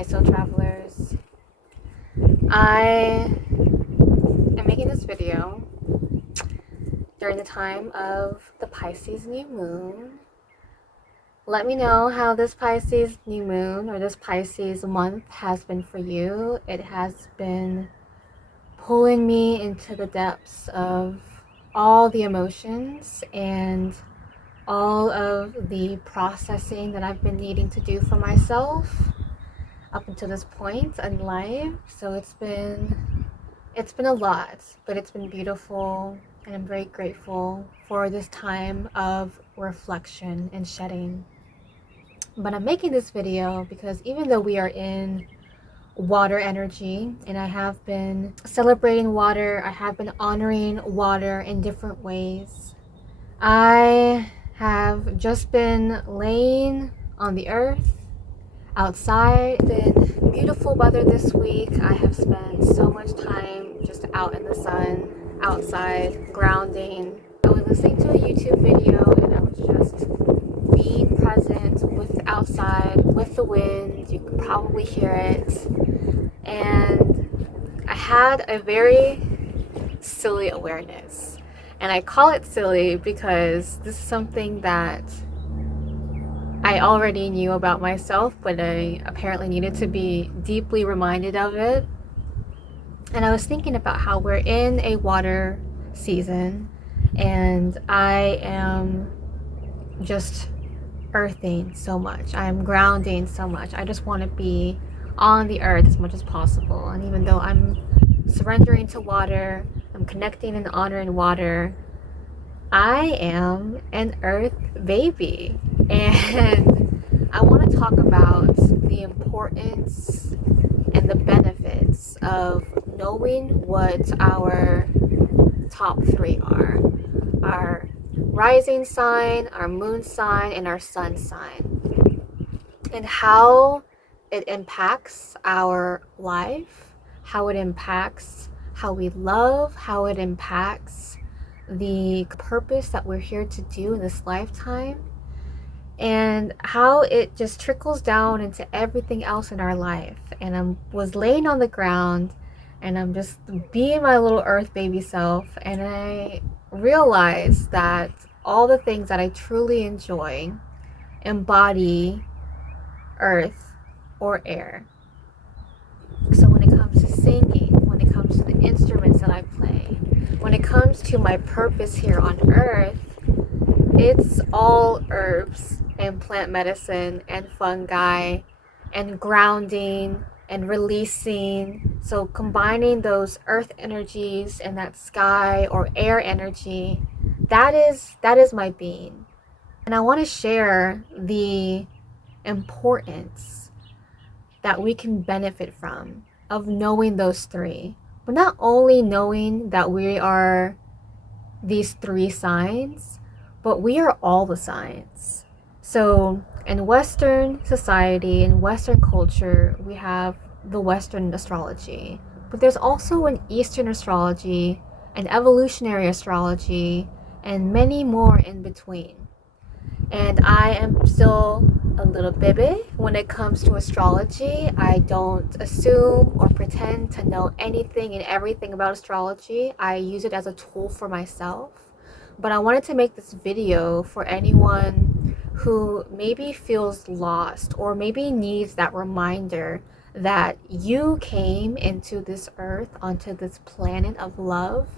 Hi, soul travelers. I am making this video during the time of the Pisces new moon. Let me know how this Pisces new moon or this Pisces month has been for you. It has been pulling me into the depths of all the emotions and all of the processing that I've been needing to do for myself up until this point in life. So it's been a lot, but it's been beautiful, and I'm very grateful for this time of reflection and shedding. But I'm making this video because even though we are in water energy and I have been celebrating water, I have been honoring water in different ways, I have just been laying on the earth outside. It's been beautiful weather this week. I have spent so much time just out in the sun, outside, grounding. I was listening to a YouTube video and I was just being present with outside, with the wind. You can probably hear it. And I had a very silly awareness. And I call it silly because this is something that I already knew about myself, but I apparently needed to be deeply reminded of it. And I was thinking about how we're in a water season and I am just earthing so much. I'm grounding so much. I just want to be on the earth as much as possible. And even though I'm surrendering to water, I'm connecting and honoring water, I am an earth baby. And I want to talk about the importance and the benefits of knowing what our top three are: our rising sign, our moon sign, and our sun sign, and how it impacts our life, how it impacts how we love, how it impacts the purpose that we're here to do in this lifetime, and how it just trickles down into everything else in our life. And I was laying on the ground and I'm just being my little earth baby self, and I realized that all the things that I truly enjoy embody earth or air. So when it comes to singing, when it comes to the instruments that I play, when it comes to my purpose here on earth, it's all herbs and plant medicine and fungi and grounding and releasing. So combining those earth energies and that sky or air energy, that is my being. And I want to share the importance that we can benefit from of knowing those three. But not only knowing that we are these three signs, but we are all the signs. So in Western society, in Western culture, we have the Western astrology, but there's also an Eastern astrology, an evolutionary astrology, and many more in between. And I am still a little baby when it comes to astrology. I don't assume or pretend to know anything and everything about astrology. I use it as a tool for myself. But I wanted to make this video for anyone who maybe feels lost or maybe needs that reminder that you came into this earth, onto this planet of love,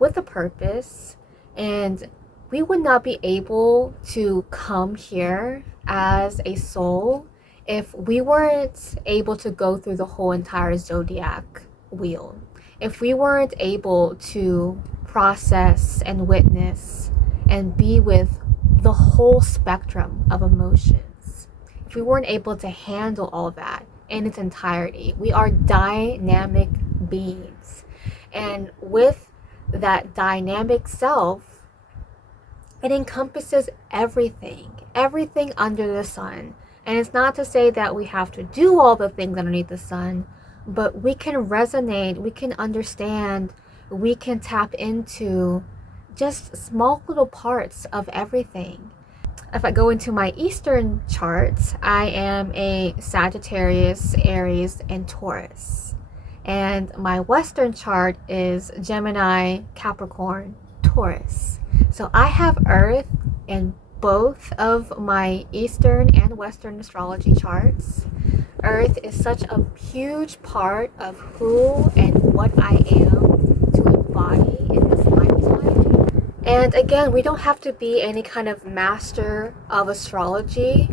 with a purpose, and we would not be able to come here as a soul if we weren't able to go through the whole entire zodiac wheel, if we weren't able to process and witness and be with the whole spectrum of emotions, if we weren't able to handle all that in its entirety. We are dynamic beings, and with that dynamic self, it encompasses everything under the sun. And it's not to say that we have to do all the things underneath the sun, but we can resonate, we can understand, we can tap into just small little parts of everything. if I go into my Eastern charts, I am a Sagittarius, Aries, and Taurus. And my Western chart is Gemini, Capricorn, Taurus. So I have Earth in both of my Eastern and Western astrology charts. Earth is such a huge part of who and what I am to embody in this lifetime. And again, we don't have to be any kind of master of astrology,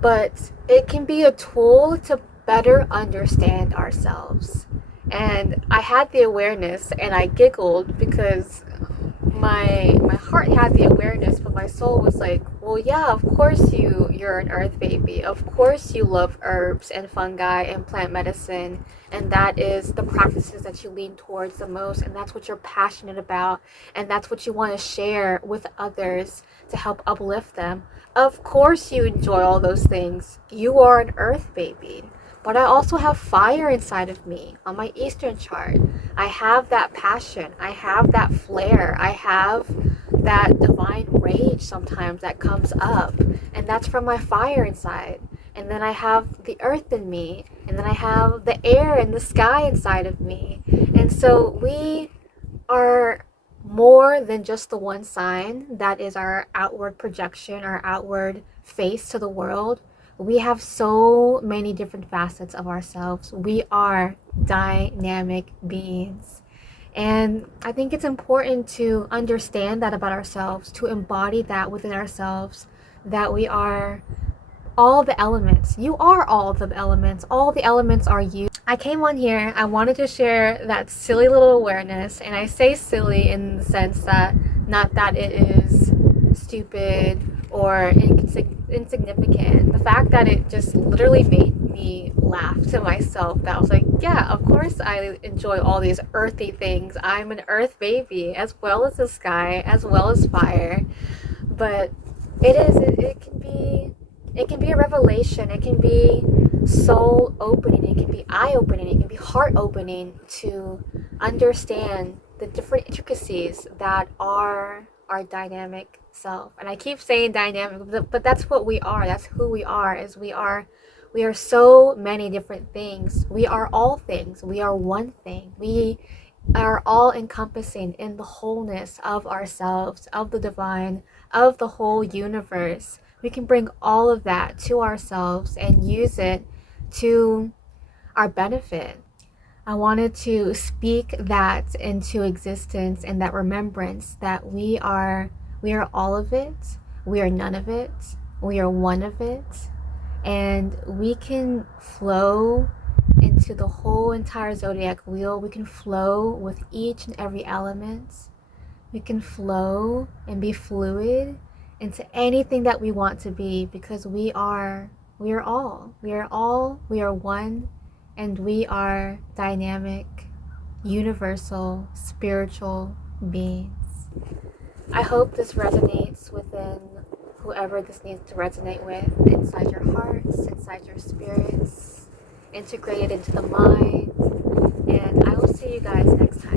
but it can be a tool to better understand ourselves. And I had the awareness and I giggled because my heart had the awareness, but my soul was like, well, yeah, of course you're an earth baby. Of course you love herbs and fungi and plant medicine, and that is the practices that you lean towards the most, and that's what you're passionate about, and that's what you want to share with others to help uplift them. Of course you enjoy all those things. You are an earth baby. But I also have fire inside of me on my Eastern chart. I have that passion. I have that flair. I have that divine rage sometimes that comes up. And that's from my fire inside. And then I have the earth in me. And then I have the air and the sky inside of me. And so we are more than just the one sign that is our outward projection, our outward face to the world. We have so many different facets of ourselves. We are dynamic beings. And I think it's important to understand that about ourselves, to embody that within ourselves, that we are all the elements. You are all the elements. All the elements are you. I came on here, I wanted to share that silly little awareness, and I say silly in the sense that not that it is stupid or insignificant. The fact that it just literally made me laugh to myself, that I was like, yeah, of course I enjoy all these earthy things. I'm an earth baby, as well as the sky, as well as fire. But it can be a revelation. It can be soul opening. It can be eye opening. It can be heart opening to understand the different intricacies that are our dynamic self. And I keep saying dynamic, but that's what we are. That's who we are. We are so many different things. We are all things. We are one thing. We are all encompassing in the wholeness of ourselves, of the divine, of the whole universe. We can bring all of that to ourselves and use it to our benefit. I wanted to speak that into existence and that remembrance that we are all of it. We are none of it. We are one of it. And we can flow into the whole entire zodiac wheel. We can flow with each and every element. We can flow and be fluid into anything that we want to be, because we are all. We are one, and we are dynamic, universal, spiritual beings. I hope this resonates within whoever this needs to resonate with, inside your hearts, inside your spirits, integrated into the mind. And I will see you guys next time.